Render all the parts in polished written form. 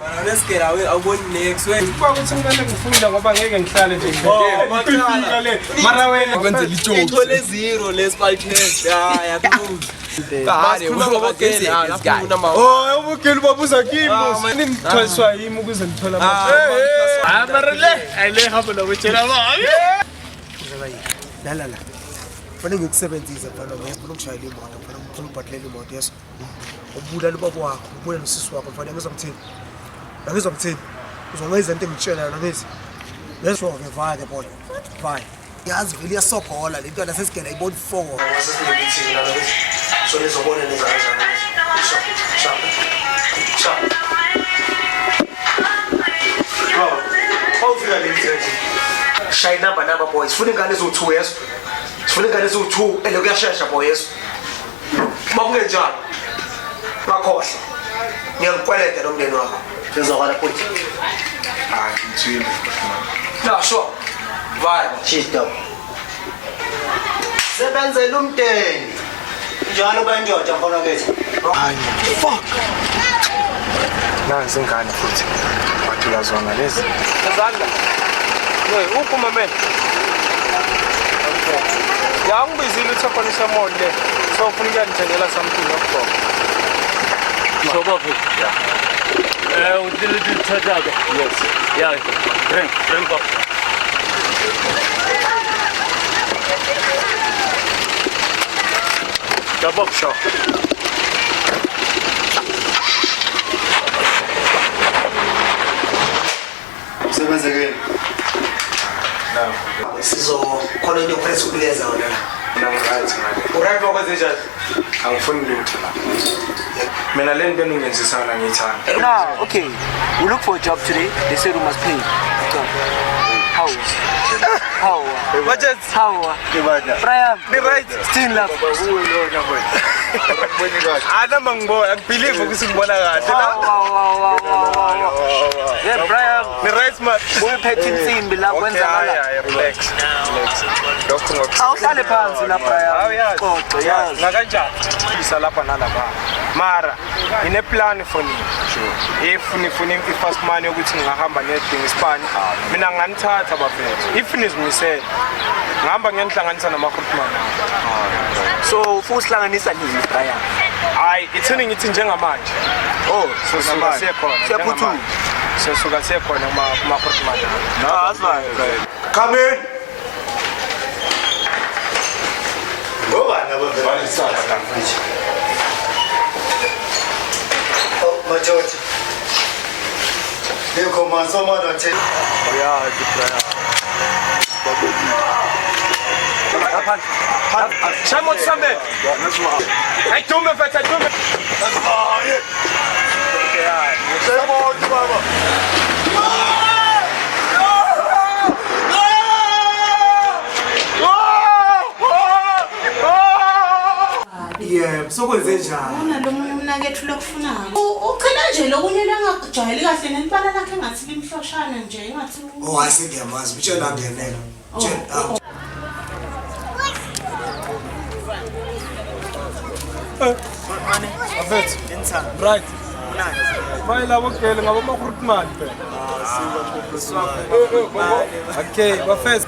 Mana nesikela awuboni next we. Ukuthi ngale ngifunda ngoba ngeke ngihlale nje. Ngifika le. Mara wena Kwenzela ijoke. Ithole 0 le-spell test. Yakubuza. Basi ngoba gezi lapho unamba. Oh, ubugeli babuza kimi. Ngimthwaliswa yimi ukuze ngithola amandla. Mara le, ayile hamba nokutshela mami. La. Fanele ngikusebenzise mfana ngifuna ukushayela imoto, mfana ngifuna ukubhadlela imoto yeso. Ubulala ubaba wakho, ubulala nosisi wakho mfana ngizomthini. Ngizomthini. Uzongenza into engitshela yona ngithi. Let's go ke boy. Bye. Yazi vele iyasogola lento nasesigela ibona 4. Wasesinemithini la ngithi. So lezobona neza kanjani. Shap. Awufika lento. Shine number boys. Funa ingane ezo2 yeso. Funa ingane ezo2 ende kuyashesha boy yeso. Makungenjani? Bakhohle. Ngiyakupheleta nomndeni wakho. Ngizokhala futhi. Ngithini. La sure. Bye. Cheers dog. Sebenzela umndeni. Njalo banjoja mfana kethu. Hayi. Fuck. Nansi ingane futhi. Wathula zona lezi. Ngizanda. Hey, uphuma man. Okay. Yangibizile uthakhonisa mode le. So ufuna ukuyangithengela something lokho. Soba futhi. Yeah. Utility charger. Yes. Yeah. Drink up. Double shot. Sebenzeke. No. Sizokhona into press ukuleza wona la. Right man. Uright wakwenze njani? Angifuni lutho la. Mina le nto engenzisana ngiyithanda. No, okay. We look for a job today. They said we must pay. So, how? Budget. How? Brian. The right. Still love. Ana mangibona, believe ukuthi ngibona kahle la. Yeah, Brian. The right man. Uyiphethe insimbi la kwenzakala. Yeah, relax. Lokho ngokuthi Awuhlale phansi la Brian. Qoqo, yazi. Ngakanjani? isa lapha nalapha. Mara ine plan for you. Sure. If nifuna i-first money ukuthi ngahamba ngedinga ispani, mina nganithatha bafethu. If nizimisele, ngihamba ngenhlanganisa nama-Grootman. So ufusihlanganisa nini Brian? Hayi, ithini ngithi njengamanje. Oh, sosuka siyekhona. Siyaphuthuma. Sosuka siyekhona kuma-Grootman. No, that's fine. Come in. Oh, my George. You come on, someone will take. Yeah, Chamo Samet. I do me better, do me. Yeah, so kwenze njani? Una lo munye umnakethu lokufunayo. Ucela nje lokunye langajwayeli kahle nelibala lakhe engathi limhloshana nje engathi. Oh, asengiyamazi, utshela ngenela. Tshela. Afethu, right. Vai la bokele ngabo ma-Grootman phela. Okay, bafethu.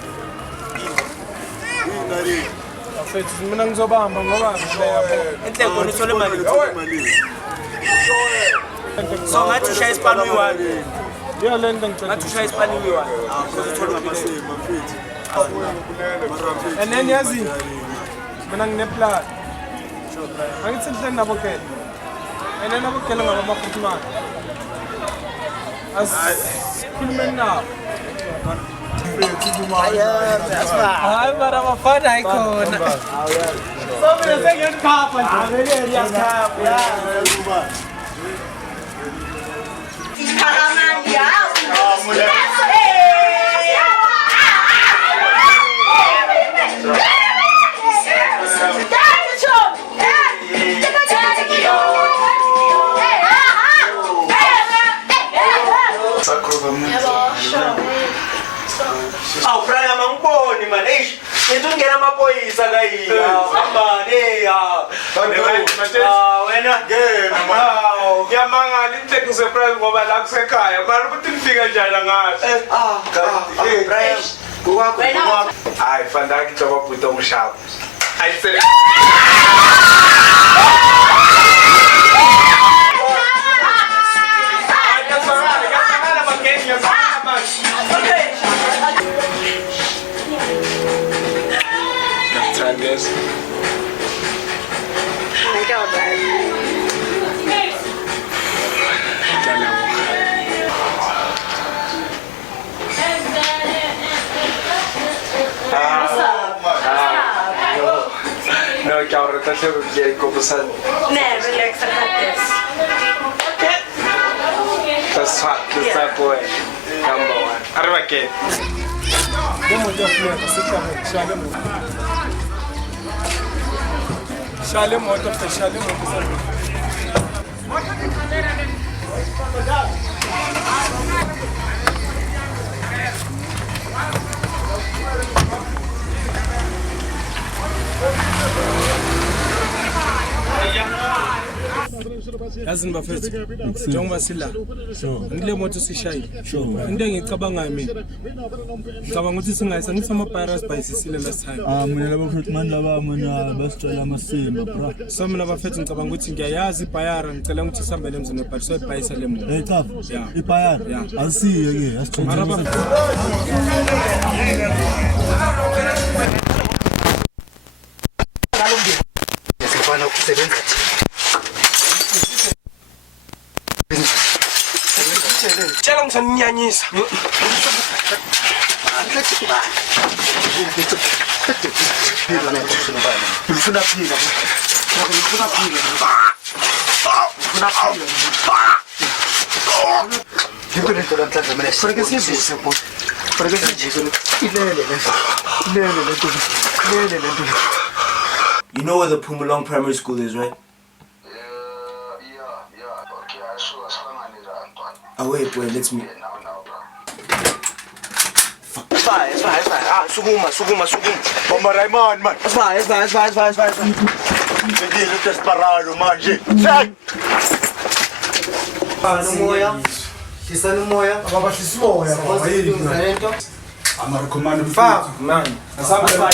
Afethu mina ngizobamba ngoba Enhle khona uthole imali. So ngathi ushaya isipani uyi-1. yeah lento ngicela. Ngathi ushaya isipani uyi-1. Uzothola ngamasimo. And then yazi mina ngine-plan. Angithi nhleni nabokele. And then nabokele ngabo ma-Grootman. Asikhulumeni nabo. Hayi mara bafana ayikhona. So mina sengiyakhapha nje vele ngiyakhapha. Karamani yawo. Awu Brian mangiboni man. Eish, ngithi ungena amaphoyisa kayiya. Hamba ne ya. Wena ngena man. Hawu, ngiyamangala into ngisurprise ngoba la kusekhaya. Mara ukuthi nifika njani ngathi? Brian. Kuwakho. Hayi, fanda ngithoba bhuti omshaba. Ayisele. Yes. No, cabrón, te hace bien como sal. Relax like this. That's hot. That's that boy. Number one. Arriba que. Shale moto, shale moto. Yazini bafethu njengoba sila ngile moto sishayile into engicabangayo mina ngicabanga ukuthi singayisa ngithi ama-pirates bayisisile last time mina laba bafethu manje laba mina basitshela amasimba bra so mina bafethu ngicabanga ukuthi ngiyayazi ibhayara ngicela ukuthi sihambele emzini but so ibhayisa le moto cha ibhayara asiye ke asithola sifana ukusebenza Tshela ngisannyanyisa. Ufuna phila. Ngikho lento lanhlanza mina sifike sizise bo. Fike sizise ilele lento. You know where the Pumalong Primary School is, right? Oh wait, let's meet. It's fine. Suguma. Bomba Raymond man It's fine. ngidile desperado manje check Moya. Kisana moya. ababahlisa umoya Lento. ama recommend man asamba